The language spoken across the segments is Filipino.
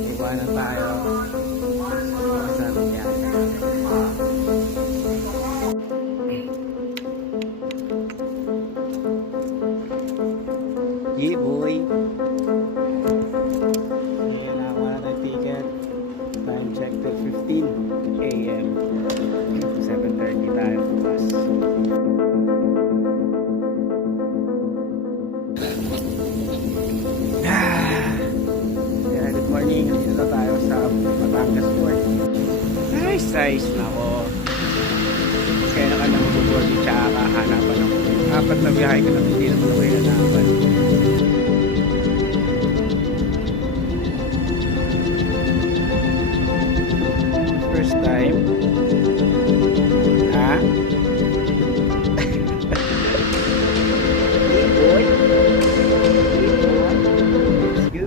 Iwanan tayo. Saan yan? Yeah, boy. Ayan, nakakuha na tayo ticket. Time check till 15 AM. 7:30 tayo bukas. Yeah, good morning. Dito tayo sa Batangas Port. Nice na ako. Kaya na ka lang mag-boarding tsaka hanapan ako. Apat na biyahe ko na hindi naman ako yung hanapan. First time. Ha? Hey boy. Let's go.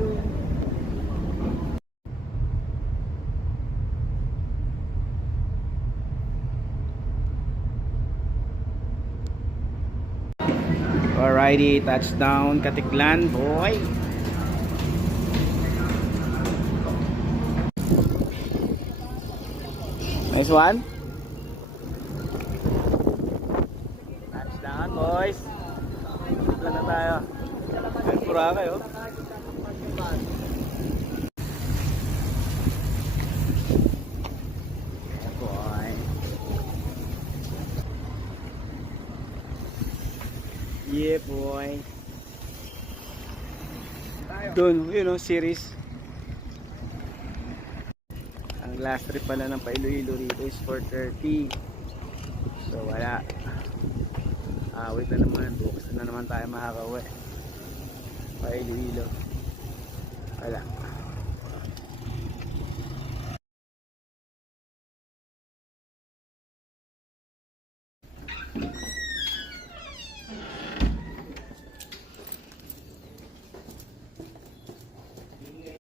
Alrighty, touchdown Katiklan, boy. Nice one. Touchdown, boys. Dito na tayo. Ay, pura kayo. Yeah, boy. Yeah, boy. Doon, you know, series. Ang last trip pala ng Pailoilo rito is 4:30. So wala. Wait na naman, bukas na naman tayo makakauwi. Pailoilo. Wala.